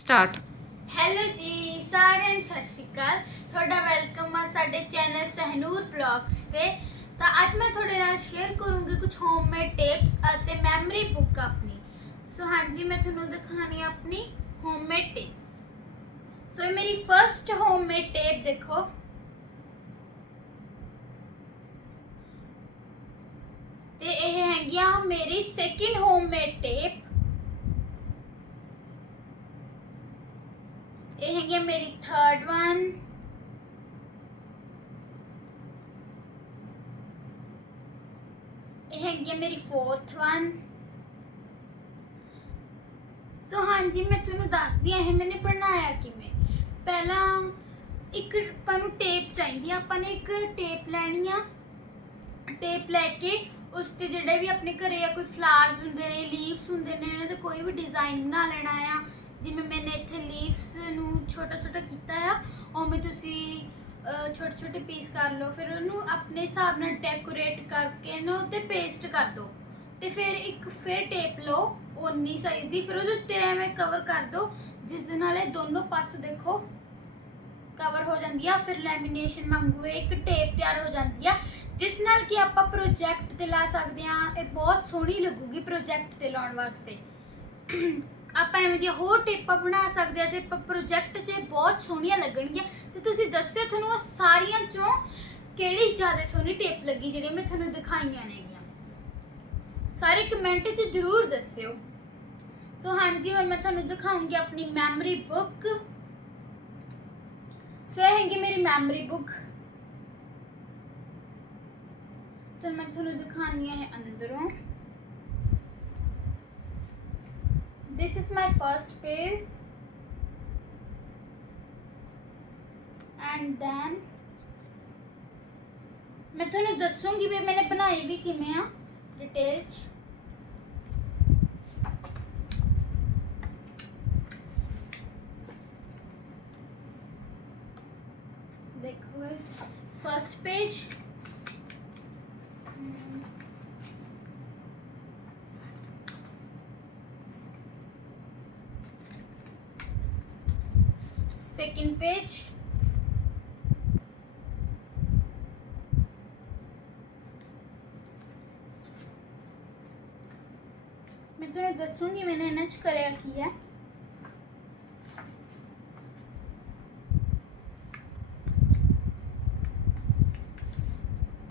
Start hello ਜੀ, ਸਾਰਿਆਂ ਨੂੰ ਸਤਿ ਸ਼੍ਰੀ ਅਕਾਲ। ਤੁਹਾਡਾ ਵੈਲਕਮ ਆ ਸਾਡੇ ਚੈਨਲ ਸਹਨੂਰ ਬਲੌਗਸ ਤੇ। ਤਾਂ ਅੱਜ ਮੈਂ ਤੁਹਾਡੇ ਨਾਲ ਸ਼ੇਅਰ ਕਰੂੰਗੀ ਕੁਝ ਹੋਮਮੇਡ ਟੇਪਸ ਅਤੇ ਮੈਮਰੀ ਬੁੱਕ ਆਪਣੀ। ਸੋ ਹਾਂਜੀ, ਮੈਂ ਤੁਹਾਨੂੰ ਦਿਖਾਣੀ ਆ ਆਪਣੀ ਹੋਮਮੇਡ ਟੇਪ ਸੋ ਇਹ ਮੇਰੀ ਫਰਸਟ ਹੋਮਮੇਡ ਟੇਪ ਦੇਖੋ। ਤੇ ਇਹ ਹੈਗੀ ਆ ਮੇਰੀ ਸੈਕਿੰਡ ਹੋਮਮੇਡ ਟੇਪ ਇਹ ਹੈਗੀ ਮੇਰੀ ਥਰਡ ਵਨ ਇਹ ਹੈਗੀ ਮੇਰੀ ਫੋਰਥ ਵਨ ਸੋ ਹਾਂਜੀ, ਮੈਂ ਤੁਹਾਨੂੰ ਦੱਸਦੀ ਆ, ਇਹ ਮੈंने ਬਣਾਇਆ ਕਿਵੇਂ? ਪਹਿਲਾਂ ਇੱਕ ਆਪਾਂ ਨੂੰ ਟੇਪ ਚਾਹੀਦੀ ਆ, ਆਪਾਂ ਨੇ ਇੱਕ ਟੇਪ ਲੈਣੀ ਆ। ਟੇਪ ਲੈ ਕੇ ਉਸ ਤੇ ਜਿਹੜੇ ਵੀ ਆਪਣੇ ਘਰੇ ਆ, ਕੋਈ ਫਲਾਵਰਸ ਹੁੰਦੇ ਨੇ ਲੀਵਸ ਹੁੰਦੇ ਨੇ, ਉਹਨਾਂ ਤੇ ਕੋਈ ਵੀ ਡਿਜ਼ਾਈਨ ਬਣਾ ਲੈਣਾ ਆ। ਜਿਵੇਂ ਮੈਨੇ ਇੱਥੇ ਲੀਵਸ ਨੂੰ ਛੋਟਾ ਛੋਟਾ ਕੀਤਾ ਆ, ਉਵੇਂ ਤੁਸੀਂ ਛੋਟੇ ਛੋਟੇ ਪੀਸ ਕਰ ਲਓ, ਫਿਰ ਉਹਨੂੰ ਆਪਣੇ ਹਿਸਾਬ ਨਾਲ ਡੈਕੋਰੇਟ ਕਰਕੇ ਇਹਨੂੰ ਉੱਤੇ ਪੇਸਟ ਕਰ ਦਿਓ ਤੇ ਫਿਰ ਇੱਕ ਫਿਰ ਟੇਪ ਲਓ ਉਨੀ ਸਾਈਜ਼ ਦੀ, ਫਿਰ ਉਹਦੇ ਉੱਤੇ ਐਵੇਂ ਕਵਰ ਕਰ ਦਿਓ ਜਿਸ ਦੇ ਨਾਲ ਇਹ ਦੋਨੋਂ ਪਾਸੇ ਦੇਖੋ ਕਵਰ ਹੋ ਜਾਂਦੀ ਆ, ਫਿਰ ਲੈਮੀਨੇਸ਼ਨ ਵਾਂਗੂ ਇੱਕ ਟੇਪ ਤਿਆਰ ਹੋ ਜਾਂਦੀ ਆ, ਜਿਸ ਨਾਲ ਕਿ ਆਪਾਂ ਪ੍ਰੋਜੈਕਟ ਤੇ ਲਾ ਸਕਦੇ ਆ, ਇਹ ਬਹੁਤ ਸੋਹਣੀ ਲੱਗੂਗੀ ਪ੍ਰੋਜੈਕਟ ਤੇ ਲਾਉਣ ਵਾਸਤੇ। ਆਪਾਂ ਐਵੇਂ ਦੀਆਂ ਹੋਰ ਟੇਪਾਂ ਬਣਾ ਸਕਦੇ ਆ ਤੇ ਪ੍ਰੋਜੈਕਟ 'ਚ ਬਹੁਤ ਸੋਹਣੀਆਂ ਲੱਗਣਗੀਆਂ ਤੇ ਤੁਸੀਂ ਦੱਸਿਓ ਤੁਹਾਨੂੰ ਉਹ ਸਾਰੀਆਂ ਚੋਂ ਕਿਹੜੀ ਜ਼ਿਆਦਾ ਸੋਹਣੀ ਟੇਪ ਲੱਗੀ ਜਿਹੜੀ ਮੈਂ ਤੁਹਾਨੂੰ ਦਿਖਾਈਆਂ ਨੇਗੀਆਂ। ਸਾਰੇ ਕਮੈਂਟ 'ਚ ਜ਼ਰੂਰ ਦੱਸਿਓ। ਸੋ ਹਾਂਜੀ, ਹੁਣ ਮੈਂ ਤੁਹਾਨੂੰ ਦਿਖਾਉਂਗੀ ਆਪਣੀ ਮੈਮਰੀ ਬੁੱਕ ਸੋ ਇਹ ਹੈਗੀ ਮੇਰੀ ਮੈਮਰੀ ਬੁੱਕ ਸੋ ਮੈਂ ਤੁਹਾਨੂੰ ਦਿਖਾਣੀ ਹੈ ਅੰਦਰੋਂ। This is my first page and then ਮੈਂ ਤੁਹਾਨੂੰ ਦੱਸੂੰਗੀ ਵੀ ਮੈंने ਬਣਾਈ ਵੀ ਕਿਵੇਂ ਆ ਡਿਟੇਲ ਚ ਦੇਖੋ ਇਸ ਫਰਸਟ ਪੇਜ second page. ਮੈਂ ਤੁਹਾਨੂੰ ਦੱਸੂੰਗੀ ਮੈंने ਇਹਨਾਂ ਚ ਕਰਿਆ ਕੀ ਹੈ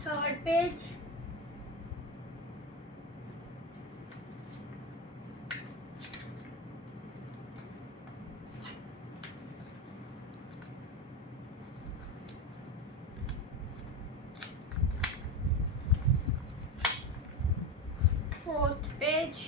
third page fourth page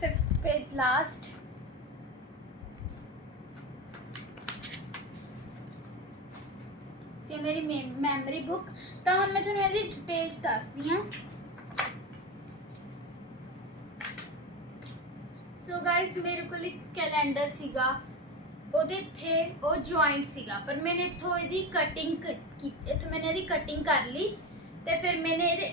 fifth page, last. ਸੀ ਮੇਰੀ ਮੈਮਰੀ ਬੁੱਕ ਤਾਂ ਹੁਣ ਮੈਂ ਤੁਹਾਨੂੰ ਇਹਦੀ ਡਿਟੇਲਸ ਦੱਸਦੀ ਹਾਂ ਸੋ ਗਾਇਸ ਮੇਰੇ ਕੋਲ ਇੱਕ ਕੈਲੰਡਰ ਸੀਗਾ। ਉਹਦੇ ਇੱਥੇ ਉਹ ਜੁਆਇੰਟ ਸੀਗਾ। ਪਰ ਮੈਨੇ ਇੱਥੋਂ ਇਹਦੀ ਕਟਿੰਗ ਇੱਥੇ ਮੈਨੇ ਇਹਦੀ ਕਟਿੰਗ ਕਰ ਲਈ ਤੇ ਫਿਰ ਮੈਨੇ ਇਹਦੇ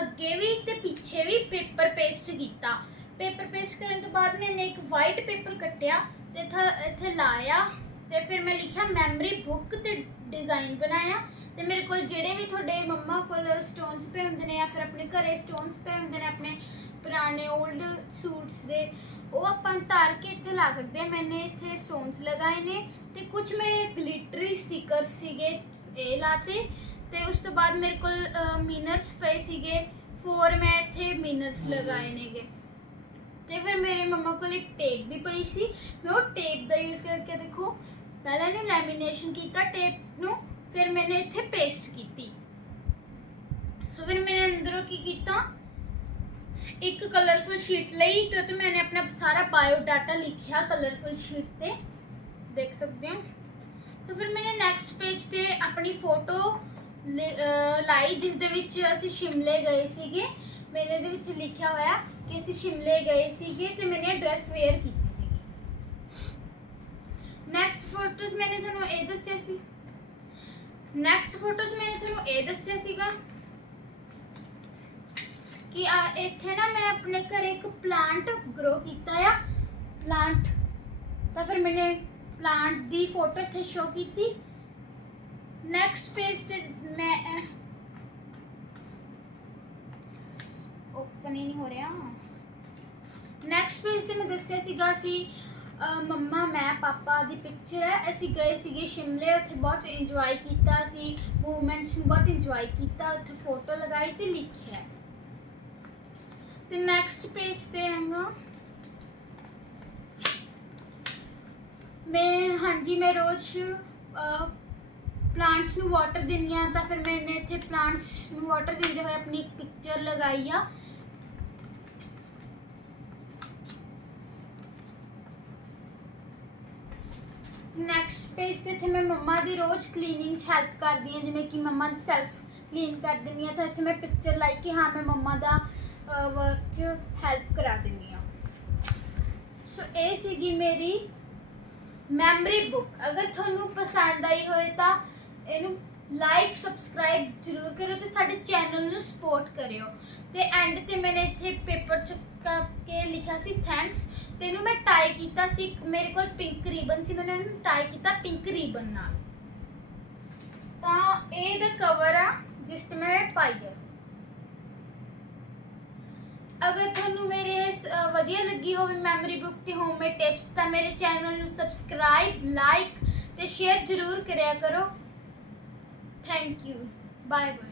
ਅੱਗੇ ਵੀ ਤੇ ਪਿੱਛੇ ਵੀ ਪੇਪਰ ਪੇਸਟ ਕੀਤਾ। ਪੇਪਰ ਪੇਸਟ ਕਰਨ ਤੋਂ ਬਾਅਦ ਮੈਨੇ ਇੱਕ ਵਾਈਟ ਪੇਪਰ ਕੱਟਿਆ ਤੇ ਇੱਥੇ ਲਾਇਆ ਤੇ ਫਿਰ ਮੈਂ ਲਿਖਿਆ ਮੈਮਰੀ ਬੁੱਕ ਤੇ ਡਿਜ਼ਾਈਨ ਬਣਾਇਆ। ਤੇ ਮੇਰੇ ਕੋਲ ਜਿਹੜੇ ਵੀ ਤੁਹਾਡੇ ਮੰਮਾ ਕੋਲ ਸਟੋਨਸ ਪਏ ਹੁੰਦੇ ਨੇ ਜਾਂ ਫਿਰ ਆਪਣੇ ਘਰੇ ਸਟੋਨਸ ਪਏ ਹੁੰਦੇ ਨੇ, ਆਪਣੇ ਪੁਰਾਣੇ 올ਡ ਸੂਟਸ ਦੇ ਉਹ ਆਪਾਂ ਧਾਰ ਕੇ ਇੱਥੇ ਲਾ ਸਕਦੇ ਹਾਂ। ਮੈਨੇ ਇੱਥੇ ਸਟੋਨਸ ਲਗਾਏ ਨੇ ਤੇ ਕੁਝ ਮੇਰੇ ਗਲਿਟਰੀ ਸਟicker ਸੀਗੇ ਇਹ ਲਾਤੇ ਤੇ ਉਸ ਤੋਂ ਬਾਅਦ ਮੇਰੇ ਕੋਲ ਮਿਨਰਸ ਪਏ ਸੀਗੇ। ਫੋਰ ਮੈਂ ਇੱਥੇ ਮਿਨਰਸ ਲਗਾਏ ਨੇਗੇ। ਤੇ ਫਿਰ ਮੇਰੇ ਮੰਮਾ ਕੋਲ ਇੱਕ ਟੇਪ ਵੀ ਪਈ ਸੀ। ਮੈਂ ਉਹ ਟੇਪ ਦਾ ਯੂਜ਼ ਕਰਕੇ ਦੇਖੋ ਪਹਿਲਾਂ ਇਹਨੂੰ ਲੈਮੀਨੇਸ਼ਨ ਕੀਤਾ ਟੇਪ ਨੂੰ ਫਿਰ ਮੈਨੇ ਇੱਥੇ ਪੇਸਟ ਕੀਤੀ। ਸੋ ਫਿਰ ਮੈਨੇ ਅੰਦਰੋਂ ਕੀ ਕੀਤਾ? ਇੱਕ ਕਲਰਫੁਲ ਸ਼ੀਟ ਲਈ ਤੇ ਤੇ ਮੈਨੇ ਆਪਣਾ ਸਾਰਾ ਬਾਇਓ ਡਾਟਾ ਲਿਖਿਆ ਕਲਰਫੁਲ ਸ਼ੀਟ ਤੇ। ਦੇਖ ਸਕਦੇ ਹੋ। ਸੋ ਫਿਰ ਮੈਨੇ ਨੈਕਸਟ ਪੇਜ ਤੇ ਆਪਣੀ ਫੋਟੋ ਲਾਈ, ਜਿਸ ਦੇ ਵਿੱਚ ਅਸੀਂ ਸ਼ਿਮਲੇ ਗਏ ਸੀਗੇ। ਮੈਨੇ ਇਹਦੇ ਵਿੱਚ ਲਿਖਿਆ ਹੋਇਆ ਕਿ ਅਸੀਂ ਸ਼ਿਮਲੇ ਗਏ ਸੀਗੇ ਤੇ ਮੈਨੇ ਡਰੈਸ ਵੇਅਰ ਕੀਤੀ ਸੀਗੀ। ਨੈਕਸਟ ਫੋਟੋਜ਼ ਮੈਨੇ ਤੁਹਾਨੂੰ ਇਹ ਦੱਸਿਆ ਸੀ। ਨੈਕਸਟ ਫੋਟੋਜ਼ ਮੈਨੇ ਤੁਹਾਨੂੰ ਇਹ ਦੱਸਿਆ ਸੀਗਾ ਕਿ ਆ ਇੱਥੇ ਨਾ ਮੈਂ ਆਪਣੇ ਘਰੇ ਇੱਕ ਪਲਾਂਟ ਗਰੋ ਕੀਤਾ ਆ। ਪਲਾਂਟ ਤਾਂ ਫਿਰ ਮੈंने ਪਲਾਂਟ ਦੀ ਫੋਟੋ ਇੱਥੇ ਸ਼ੋ ਕੀਤੀ। ਨੈਕਸਟ ਪੇਜ ਤੇ ਮੈਂ ਓਪਨ ਹੀ ਨਹੀਂ ਹੋ ਰਿਹਾ। ਨੈਕਸਟ ਪੇਜ ਤੇ ਮੈਂ ਦੱਸਿਆ ਸੀਗਾ ਸੀ ਮੰਮਾ, ਮੈਂ, ਪਾਪਾ ਦੀ ਪਿਕਚਰ ਹੈ। ਅਸੀਂ ਗਏ ਸੀਗੇ ਸ਼ਿਮਲੇ, ਉੱਥੇ ਬਹੁਤ ਇੰਜੋਏ ਕੀਤਾ ਸੀ। ਮੂਵਮੈਂਟਸ ਨੂੰ ਬਹੁਤ ਇੰਜੋਏ ਕੀਤਾ, ਉੱਥੇ ਫੋਟੋ ਲਗਾਈ ਤੇ ਲਿਖਿਆ। ਤੇ ਨੈਕਸਟ ਪੇਜ ਤੇ ਹੈਗਾ। ਮੈਂ, ਹਾਂਜੀ, ਮੈਂ ਰੋਜ਼ ਪਲਾਂਟਸ ਨੂੰ ਵਾਟਰ ਦਿੰਦੀ ਆ ਤਾਂ ਫਿਰ ਮੈਨੇ ਇੱਥੇ ਪਲਾਂਟਸ ਨੂੰ ਵਾਟਰ ਦਿੰਦੇ ਹੋਏ ਆਪਣੀ ਇੱਕ ਪਿਕਚਰ ਲਗਾਈ ਆ। ਨੈਕਸਟ ਪੇਜ ਤੇ ਇੱਥੇ ਮੈਂ ਮੰਮਾ ਦੀ ਰੋਜ਼ ਕਲੀਨਿੰਗ 'ਚ ਹੈਲਪ ਕਰਦੀ ਹਾਂ, ਜਿਵੇਂ ਕਿ ਮੰਮਾ ਦੀ ਸੈਲਫ ਕਲੀਨ ਕਰ ਦਿੰਦੀ ਹਾਂ, ਤਾਂ ਇੱਥੇ ਮੈਂ ਪਿਕਚਰ ਲਾਈ ਕਿ ਹਾਂ, ਮੈਂ ਮੰਮਾ ਦਾ ਵਰਕ 'ਚ ਹੈਲਪ ਕਰਾ ਦਿੰਦੀ ਹਾਂ। ਸੋ ਇਹ ਸੀਗੀ ਮੇਰੀ ਮੈਮਰੀ ਬੁੱਕ ਅਗਰ ਤੁਹਾਨੂੰ ਪਸੰਦ ਆਈ ਹੋਏ ਤਾਂ ਇਹਨੂੰ ਲਾਈਕ ਸਬਸਕ੍ਰਾਈਬ ਜ਼ਰੂਰ ਕਰਿਓ ਤੇ ਸਾਡੇ ਚੈਨਲ ਨੂੰ ਸਪੋਰਟ ਕਰਿਓ। ਤੇ ਐਂਡ ਤੇ ਮੈंने ਇੱਥੇ ਪੇਪਰ ਚ ਕੇ ਲਿਖਿਆ ਸੀ ਥੈਂਕਸ ਤੇ ਇਹਨੂੰ ਮੈਂ ਟਾਈ ਕੀਤਾ ਸੀ ਮੇਰੇ ਕੋਲ ਪਿੰਕ ਰੀਬਨ ਸੀ ਮੈंने ਇਹਨੂੰ ਟਾਈ ਕੀਤਾ ਪਿੰਕ ਰੀਬਨ ਨਾਲ। ਤਾਂ ਇਹ ਦਾ ਕਵਰ ਆ, ਜਿਸ ਤੇ ਮੈਂ ਪਾਈ ਹੈ ਅਗਰ ਤੁਹਾਨੂੰ ਮੇਰੇ ਇਸ, ਅ, ਵਧੀਆ ਲੱਗੀ ਹੋਵੇ ਮੈਮਰੀ ਬੁੱਕ ਤੇ ਹੋਮਮੇਡ ਟਿਪਸ ਤਾਂ ਮੇਰੇ ਚੈਨਲ ਨੂੰ ਸਬਸਕ੍ਰਾਈਬ ਲਾਈਕ ਤੇ ਸ਼ੇਅਰ ਜ਼ਰੂਰ ਕਰਿਆ ਕਰੋ। Thank you bye bye